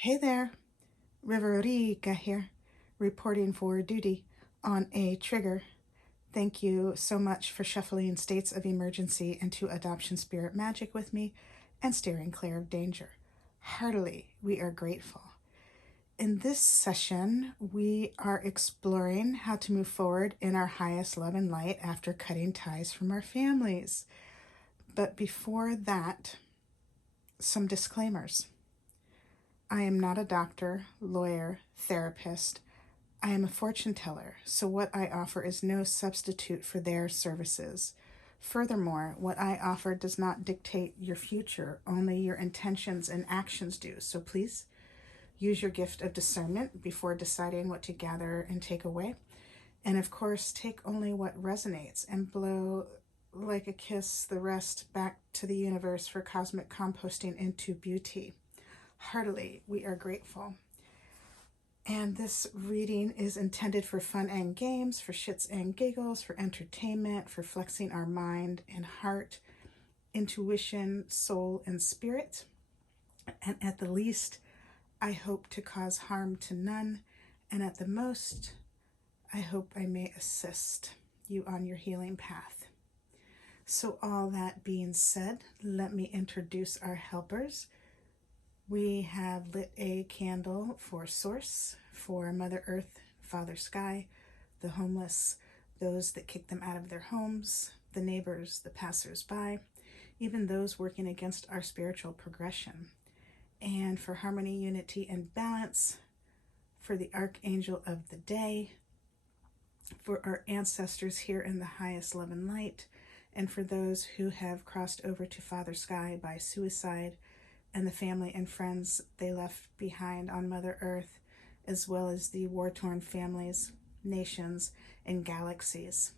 Hey there, Riverica here, reporting for duty on a trigger. Thank you so much for shuffling states of emergency into adoption spirit magic with me and steering clear of danger. Heartily, we are grateful. In this session, we are exploring how to move forward in our highest love and light after cutting ties from our families. But before that, some disclaimers. I am not a doctor, lawyer, therapist. I am a fortune teller, so what I offer is no substitute for their services. Furthermore, what I offer does not dictate your future, only your intentions and actions do. So please use your gift of discernment before deciding what to gather and take away. And of course, take only what resonates and blow like a kiss the rest back to the universe for cosmic composting into beauty. Heartily, we are grateful. And this reading is intended for fun and games, for shits and giggles, for entertainment, for flexing our mind and heart, intuition, soul, and spirit. And at the least, I hope to cause harm to none. And at the most, I hope I may assist you on your healing path. So all that being said, let me introduce our helpers. We have lit a candle for Source, for Mother Earth, Father Sky, the homeless, those that kick them out of their homes, the neighbors, the passers-by, even those working against our spiritual progression. And for harmony, unity, and balance, for the Archangel of the Day, for our ancestors here in the highest love and light, and for those who have crossed over to Father Sky by suicide, and the family and friends they left behind on Mother Earth, as well as the war-torn families, nations, and galaxies.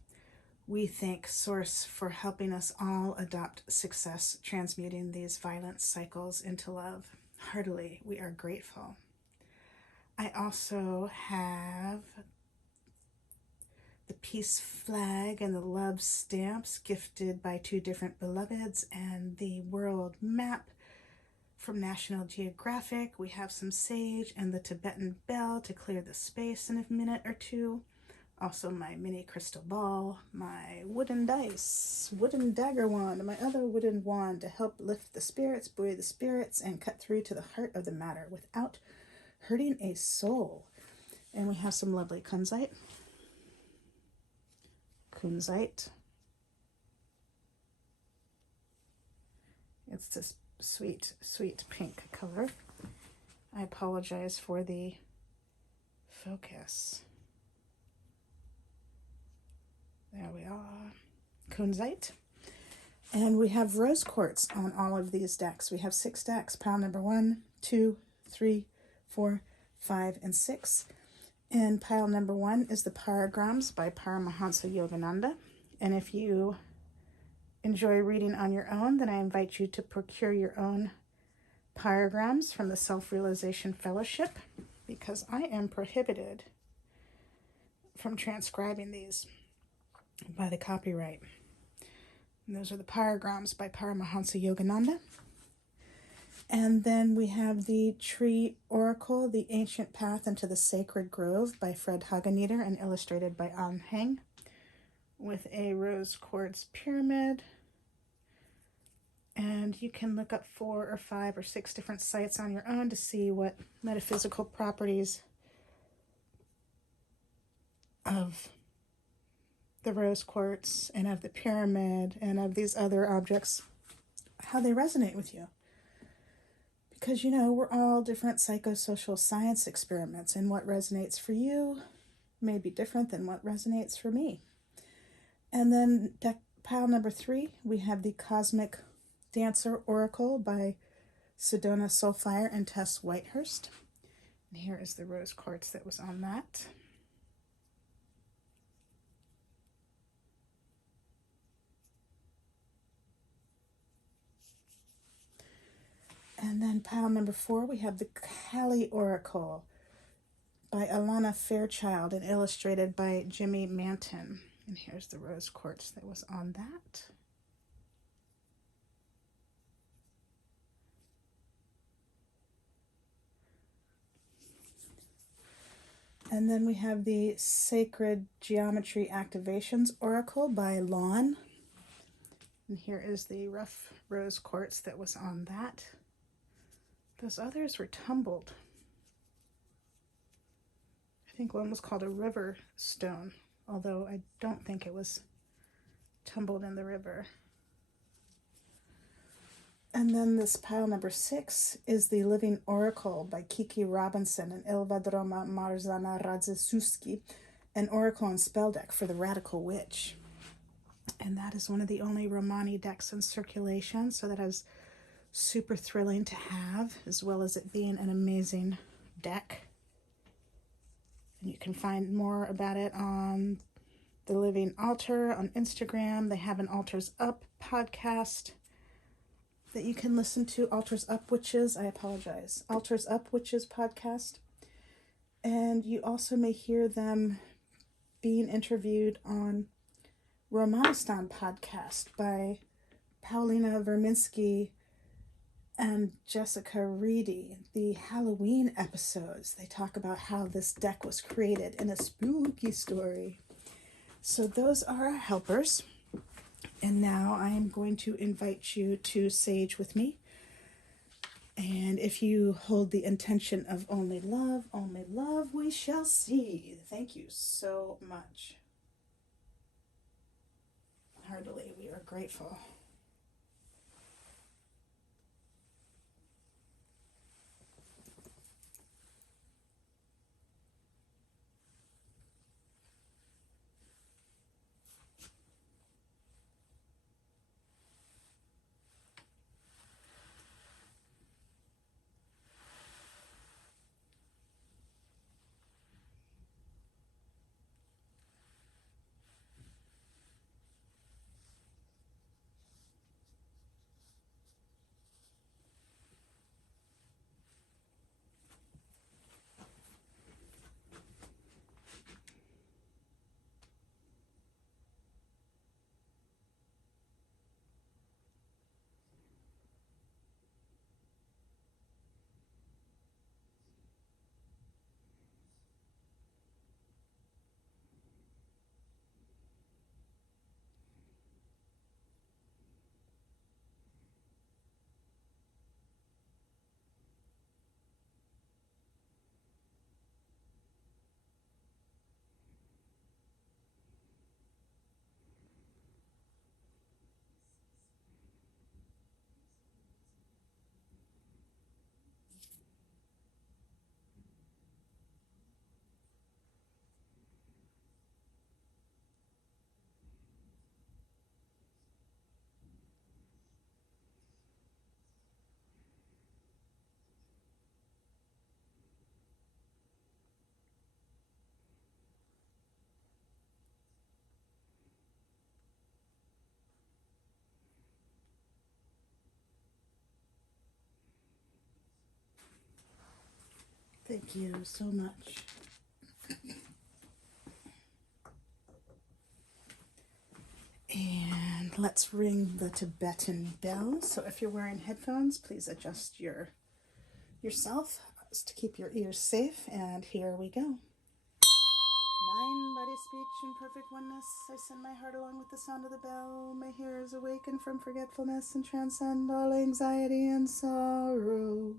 We thank Source for helping us all adopt success, transmuting these violent cycles into love. Heartily, we are grateful. I also have the peace flag and the love stamps gifted by two different beloveds, and the world map from National Geographic. We have some sage and the Tibetan bell to clear the space in a minute or two. Also my mini crystal ball, my wooden dice, wooden dagger wand, and my other wooden wand to help lift the spirits, buoy the spirits, and cut through to the heart of the matter without hurting a soul. And we have some lovely kunzite. It's this sweet, sweet pink color. I apologize for the focus. There we are. Kunzite. And we have rose quartz on all of these decks. We have 6 decks, pile number 1, 2, 3, 4, 5, and 6. And pile number 1 is the Paragrams by Paramahansa Yogananda. And if you enjoy reading on your own, then I invite you to procure your own paragrams from the Self-Realization Fellowship, because I am prohibited from transcribing these by the copyright. And those are the paragrams by Paramahansa Yogananda. And then we have the Tree Oracle, The Ancient Path into the Sacred Grove by Fred Hageneter and illustrated by An Heng, with a rose quartz pyramid. And you can look up 4 or 5 or 6 different sites on your own to see what metaphysical properties of the rose quartz and of the pyramid and of these other objects, how they resonate with you. Because, you know, we're all different psychosocial science experiments, and what resonates for you may be different than what resonates for me. And then pile number 3, we have the Cosmic Dancer Oracle by Sedona Soulfire and Tess Whitehurst. And here is the rose quartz that was on that. And then pile number 4, we have the Kali Oracle by Alana Fairchild and illustrated by Jimmy Manton. And here's the rose quartz that was on that. And then we have the Sacred Geometry Activations Oracle by Lawn. And here is the rough rose quartz that was on that. Those others were tumbled. I think one was called a river stone, although I don't think it was tumbled in the river. And then this pile number 6 is the Living Oracle by Kiki Robinson and Ilvadroma Marzana Radzesuski, an oracle and spell deck for the Radical Witch. And that is one of the only Romani decks in circulation, so that is super thrilling to have, as well as it being an amazing deck. And you can find more about it on the Living Altar on Instagram. They have an Altars Up podcast that you can listen to. Altars Up Witches, Altars Up Witches podcast. And you also may hear them being interviewed on Romanistan podcast by Paulina Verminski and Jessica Reedy. The Halloween episodes, they talk about how this deck was created in a spooky story. So those are our helpers. And now I am going to invite you to sage with me. And if you hold the intention of only love, we shall see. Thank you so much. Heartily, we are grateful. Thank you so much. And let's ring the Tibetan bell. So if you're wearing headphones, please adjust yourself to keep your ears safe. And here we go. Mind, body, speech, in perfect oneness. I send my heart along with the sound of the bell. My hearers awaken from forgetfulness and transcend all anxiety and sorrow.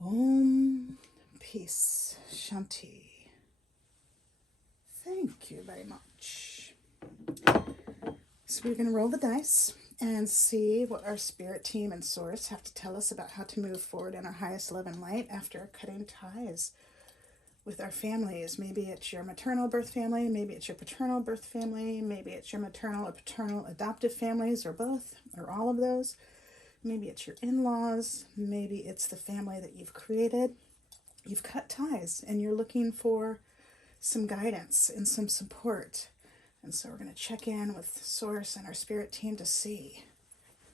Om. Peace. Shanti. Thank you very much. So we're going to roll the dice and see what our spirit team and source have to tell us about how to move forward in our highest love and light after cutting ties with our families. Maybe it's your maternal birth family, maybe it's your paternal birth family, maybe it's your maternal or paternal adoptive families, or both, or all of those. Maybe it's your in-laws, maybe it's the family that you've created. You've cut ties and you're looking for some guidance and some support. And so we're going to check in with Source and our spirit team to see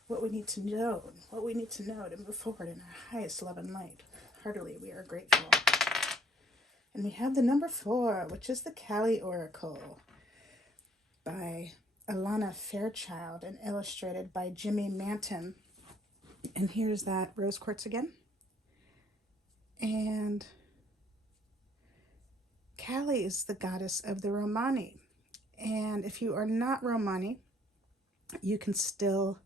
what we need to know, to move forward in our highest love and light. Heartily, we are grateful. And we have the number 4, which is the Kali Oracle by Alana Fairchild and illustrated by Jimmy Manton. And here's that rose quartz again. And Kali is the goddess of the Romani. And if you are not Romani, you can still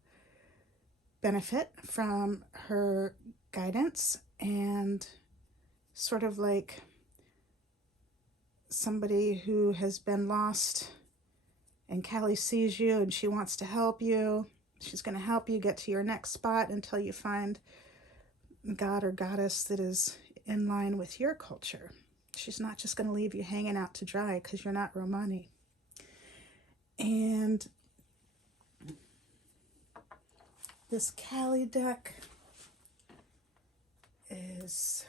benefit from her guidance, and sort of like somebody who has been lost and Kali sees you and she wants to help you. She's going to help you get to your next spot until you find God or goddess that is in line with your culture. She's not just going to leave you hanging out to dry because you're not Romani. And this Kali deck is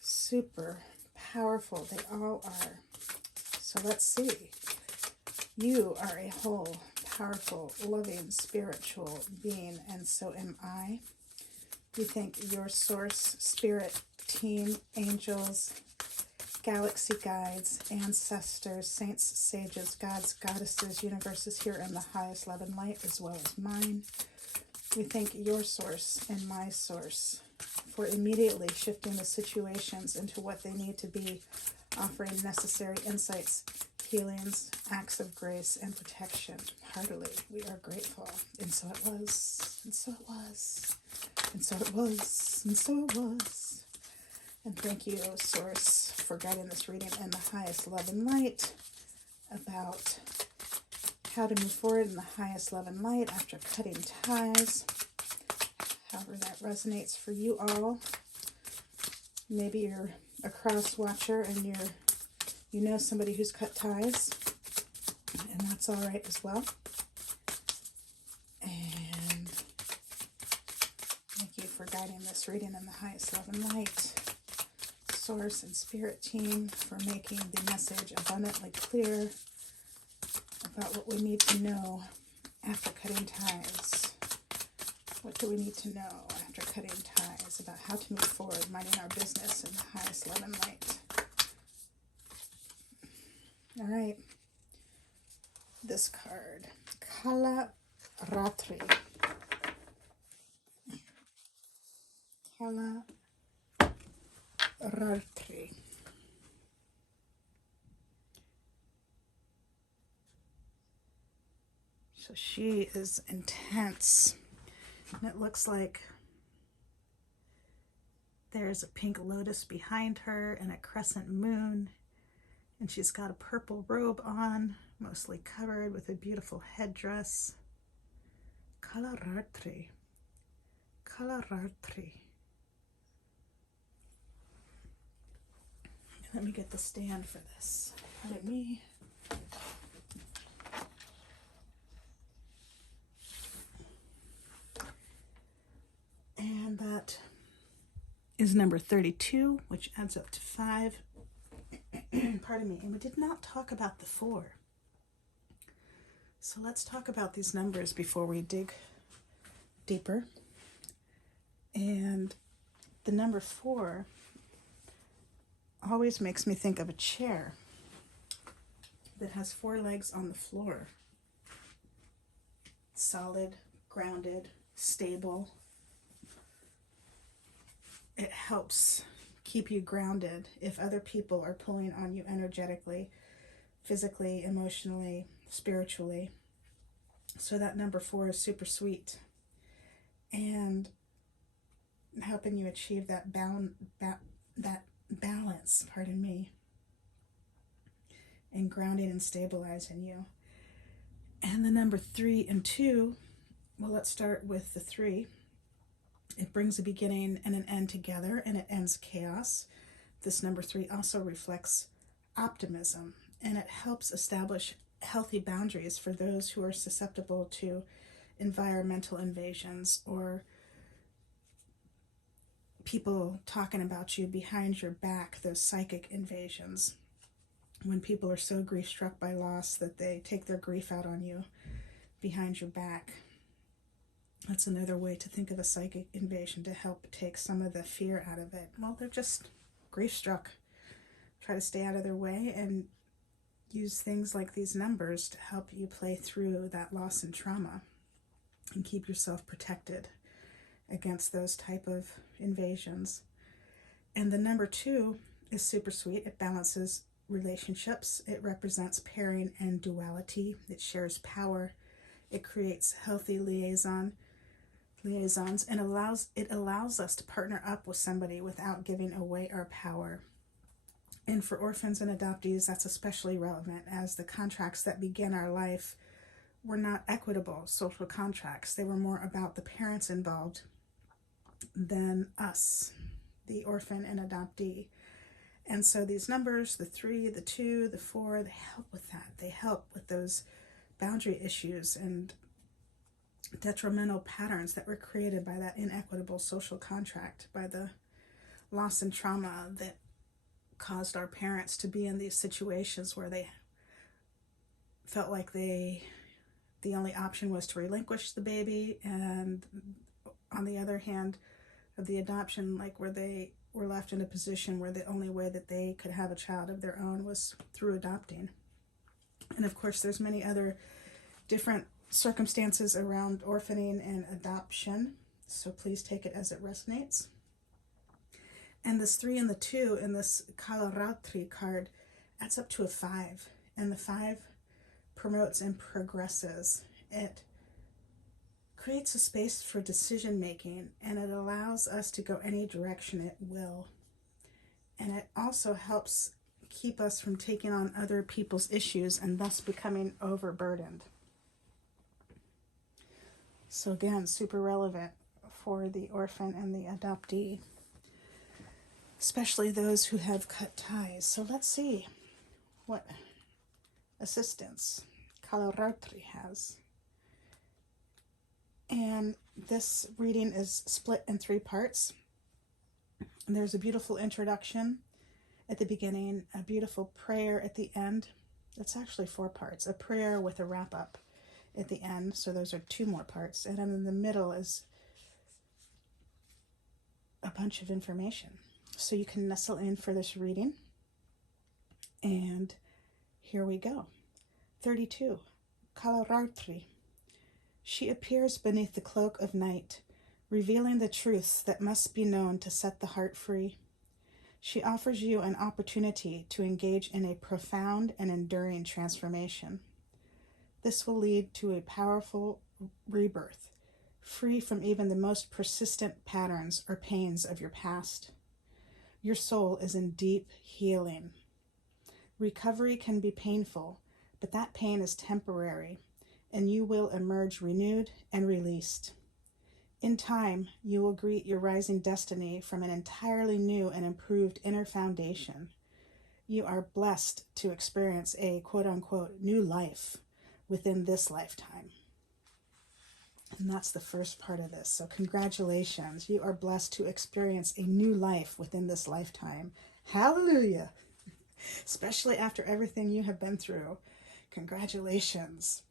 super powerful. They all are. So let's see. You are a whole, powerful, loving, spiritual being, and so am I. You think your source, spirit, team, angels, galaxy guides, ancestors, saints, sages, gods, goddesses, universes here in the highest love and light, as well as mine. We thank your source and my source for immediately shifting the situations into what they need to be, offering necessary insights, healings, acts of grace, and protection. Heartily, we are grateful. And so it was, and so it was, and so it was, and so it was. And thank you, Source, for guiding this reading in the highest love and light about how to move forward in the highest love and light after cutting ties. However that resonates for you all. Maybe you're a cross watcher and you know somebody who's cut ties, and that's all right as well. And thank you for guiding this reading in the highest love and light. Source and spirit team, for making the message abundantly clear about what we need to know after cutting ties. What do we need to know after cutting ties about how to move forward, minding our business in the highest love and light? All right. This card, Kala Ratri. Kala Ratri. So she is intense. And it looks like there's a pink lotus behind her and a crescent moon. And she's got a purple robe on, mostly covered with a beautiful headdress. Kalaratri. Kalaratri. Let me get the stand for this. Pardon me. And that is number 32, which adds up to 5. Pardon me. And we did not talk about the 4. So let's talk about these numbers before we dig deeper. And the number 4 always makes me think of a chair that has 4 legs on the floor. Solid, grounded, stable. It helps keep you grounded if other people are pulling on you energetically, physically, emotionally, spiritually. So that number 4 is super sweet. And helping you achieve that balance, pardon me, and grounding and stabilizing you. And the number 3 and 2, well, let's start with the 3. It brings a beginning and an end together, and it ends chaos. This number 3 also reflects optimism, and it helps establish healthy boundaries for those who are susceptible to environmental invasions or people talking about you behind your back, those psychic invasions. When people are so grief-struck by loss that they take their grief out on you behind your back. That's another way to think of a psychic invasion, to help take some of the fear out of it. Well, they're just grief-struck. Try to stay out of their way and use things like these numbers to help you play through that loss and trauma and keep yourself protected against those type of invasions. And the number 2 is super sweet. It balances relationships. It represents pairing and duality. It shares power. It creates healthy liaisons, and allows us to partner up with somebody without giving away our power. And for orphans and adoptees, that's especially relevant, as the contracts that begin our life were not equitable social contracts. They were more about the parents involved than us, the orphan and adoptee. And so these numbers, the 3, the 2, the 4, they help with that. They help with those boundary issues and detrimental patterns that were created by that inequitable social contract, by the loss and trauma that caused our parents to be in these situations where they felt like the only option was to relinquish the baby, and on the other hand of the adoption, like where they were left in a position where the only way that they could have a child of their own was through adopting. And of course there's many other different circumstances around orphaning and adoption, so please take it as it resonates. And this 3 and the 2 in this Kalaratri card adds up to a 5, and the 5 promotes and progresses. It creates a space for decision making, and it allows us to go any direction it will. And it also helps keep us from taking on other people's issues and thus becoming overburdened. So again, super relevant for the orphan and the adoptee, especially those who have cut ties. So let's see what assistance Kalaratri has. And this reading is split in 3 parts. There's a beautiful introduction at the beginning, a beautiful prayer at the end. That's actually 4 parts. A prayer with a wrap-up at the end. So those are 2 more parts. And then in the middle is a bunch of information. So you can nestle in for this reading. And here we go. 32. Kalaratri. She appears beneath the cloak of night, revealing the truths that must be known to set the heart free. She offers you an opportunity to engage in a profound and enduring transformation. This will lead to a powerful rebirth, free from even the most persistent patterns or pains of your past. Your soul is in deep healing. Recovery can be painful, but that pain is temporary, and you will emerge renewed and released. In time, you will greet your rising destiny from an entirely new and improved inner foundation. You are blessed to experience a quote-unquote new life within this lifetime. And that's the first part of this. So congratulations. You are blessed to experience a new life within this lifetime. Hallelujah. Especially after everything you have been through. Congratulations.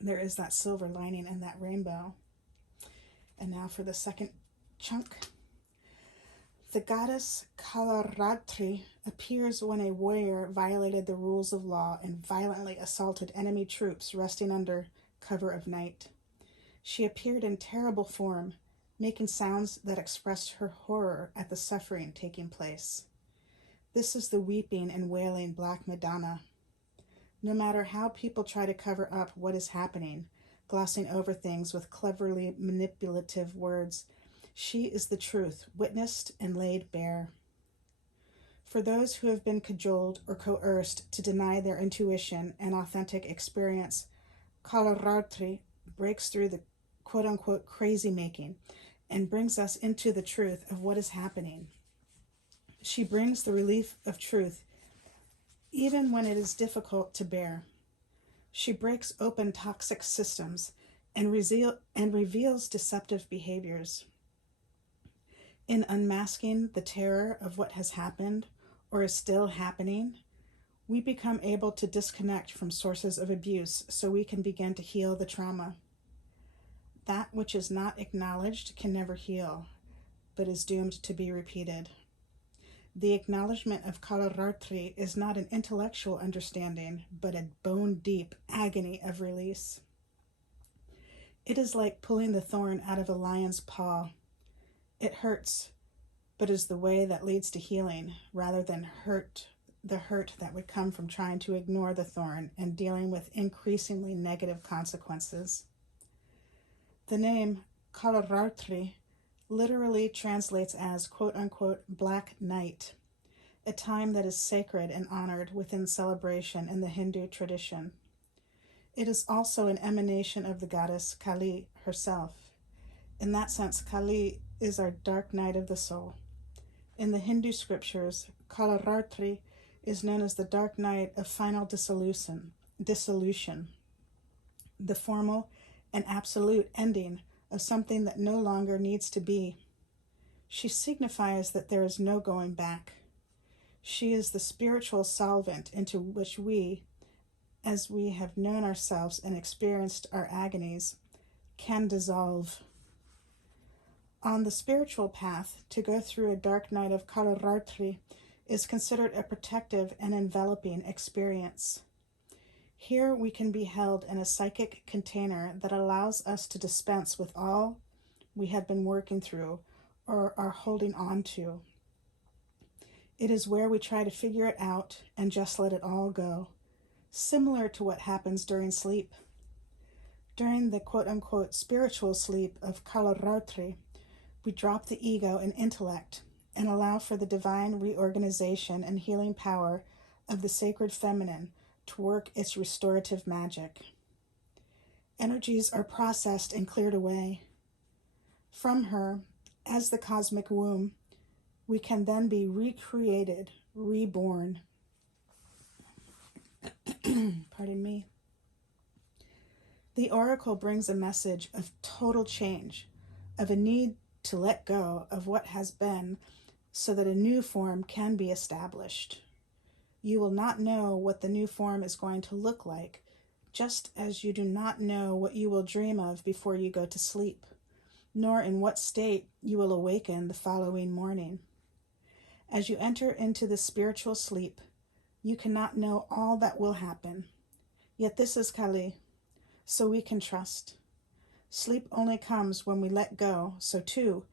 There is that silver lining in that rainbow. And now for the second chunk. The goddess Kalaratri appears when a warrior violated the rules of law and violently assaulted enemy troops resting under cover of night. She appeared in terrible form, making sounds that expressed her horror at the suffering taking place. This is the weeping and wailing Black Madonna. No matter how people try to cover up what is happening, glossing over things with cleverly manipulative words, she is the truth, witnessed and laid bare. For those who have been cajoled or coerced to deny their intuition and authentic experience, Kalaratri breaks through the quote-unquote crazy-making and brings us into the truth of what is happening. She brings the relief of truth even when it is difficult to bear. She breaks open toxic systems and reveals deceptive behaviors. In unmasking the terror of what has happened or is still happening, we become able to disconnect from sources of abuse so we can begin to heal the trauma. That which is not acknowledged can never heal, but is doomed to be repeated. The acknowledgement of Kalaratri is not an intellectual understanding, but a bone-deep agony of release. It is like pulling the thorn out of a lion's paw. It hurts, but is the way that leads to healing rather than the hurt that would come from trying to ignore the thorn and dealing with increasingly negative consequences. The name Kalaratri literally translates as quote-unquote black night, a time that is sacred and honored within celebration in the Hindu tradition. It is also an emanation of the goddess Kali herself. In that sense, Kali is our dark night of the soul. In the Hindu scriptures, Kalaratri is known as the dark night of final dissolution, the formal and absolute ending of something that no longer needs to be. She signifies that there is no going back. She is the spiritual solvent into which we, as we have known ourselves and experienced our agonies, can dissolve. On the spiritual path, to go through a dark night of Kalaratri is considered a protective and enveloping experience. Here we can be held in a psychic container that allows us to dispense with all we have been working through or are holding on to. It is where we try to figure it out and just let it all go, similar to what happens during sleep. During the quote-unquote spiritual sleep of Kalaratri, we drop the ego and intellect and allow for the divine reorganization and healing power of the sacred feminine to work its restorative magic. Energies are processed and cleared away. From her, as the cosmic womb, we can then be recreated, reborn. Pardon me. The oracle brings a message of total change, of a need to let go of what has been so that a new form can be established. You will not know what the new form is going to look like, just as you do not know what you will dream of before you go to sleep, nor in what state you will awaken the following morning. As you enter into the spiritual sleep, you cannot know all that will happen. Yet this is Kali, so we can trust. Sleep only comes when we let go, so too,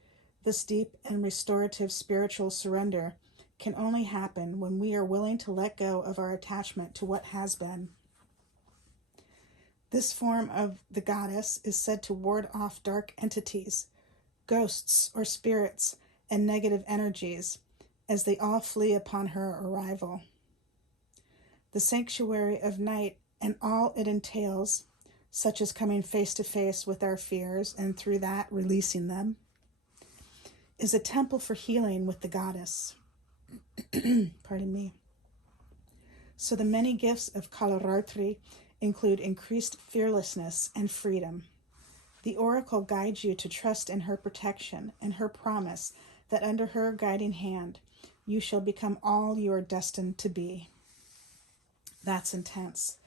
this deep and restorative spiritual surrender can only happen when we are willing to let go of our attachment to what has been. This form of the goddess is said to ward off dark entities, ghosts or spirits, and negative energies, as they all flee upon her arrival. The sanctuary of night and all it entails, such as coming face to face with our fears and through that releasing them, is a temple for healing with the goddess. Pardon me. So the many gifts of Kalaratri include increased fearlessness and freedom. The oracle guides you to trust in her protection and her promise that under her guiding hand, you shall become all you are destined to be. That's intense,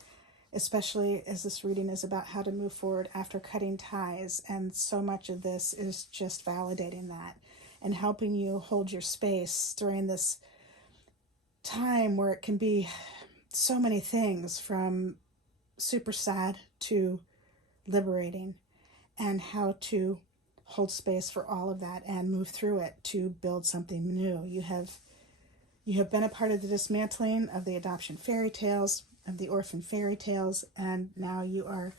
especially as this reading is about how to move forward after cutting ties, and so much of this is just validating that and helping you hold your space during this time where it can be so many things, from super sad to liberating, and how to hold space for all of that and move through it to build something new. You have been a part of the dismantling of the adoption fairy tales, of the orphan fairy tales, and now you are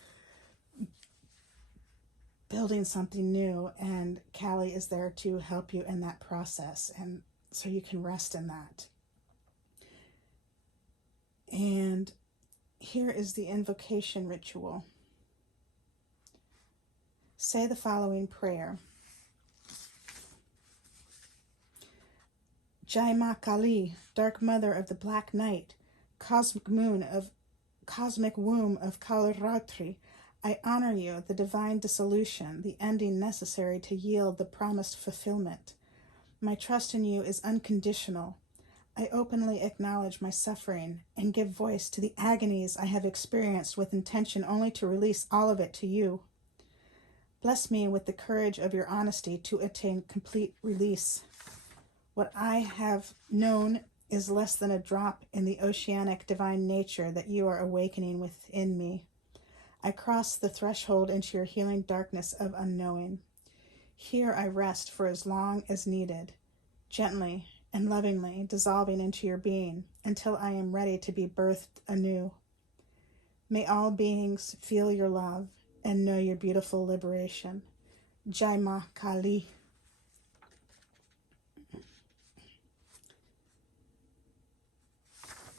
building something new, and Kali is there to help you in that process, and so you can rest in that. And here is the invocation ritual. Say the following prayer. Jai Ma Kali, dark mother of the black night, cosmic womb of Kalaratri, I honor you, the divine dissolution, the ending necessary to yield the promised fulfillment. My trust in you is unconditional. I openly acknowledge my suffering and give voice to the agonies I have experienced with intention only to release all of it to you. Bless me with the courage of your honesty to attain complete release. What I have known is less than a drop in the oceanic divine nature that you are awakening within me. I cross the threshold into your healing darkness of unknowing. Here I rest for as long as needed. gently and lovingly dissolving into your being until I am ready to be birthed anew. May all beings feel your love and know your beautiful liberation. Jai Ma Kali.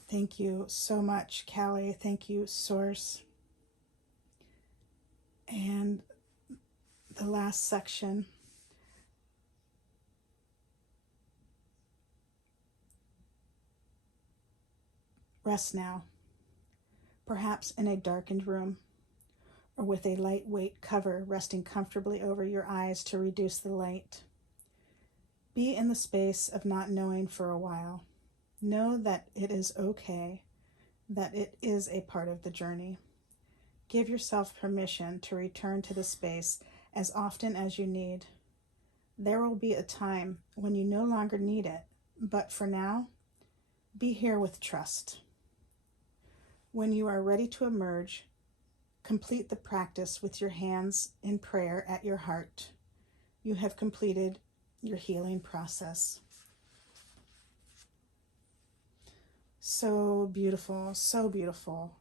Thank you so much, Callie. Thank you, Source. And the last section. Rest now, perhaps in a darkened room, or with a lightweight cover resting comfortably over your eyes to reduce the light. Be in the space of not knowing for a while. Know that it is okay, that it is a part of the journey. Give yourself permission to return to the space as often as you need. There will be a time when you no longer need it, but for now, be here with trust. When you are ready to emerge, complete the practice with your hands in prayer at your heart. You have completed your healing process. So beautiful, so beautiful.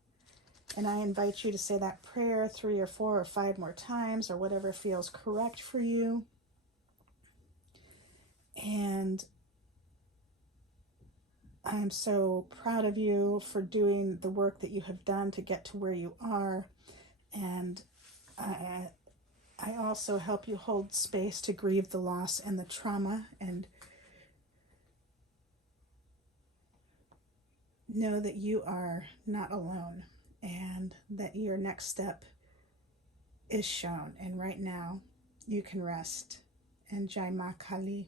And I invite you to say that prayer 3 or 4 or 5 more times, or whatever feels correct for you. And I am so proud of you for doing the work that you have done to get to where you are. And I also help you hold space to grieve the loss and the trauma, and know that you are not alone and that your next step is shown. And right now, you can rest. And Jai Ma Kali.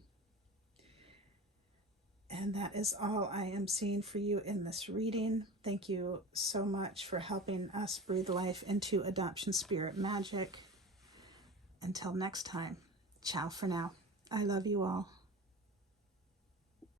And that is all I am seeing for you in this reading. Thank you so much for helping us breathe life into adoption spirit magic. Until next time, ciao for now. I love you all.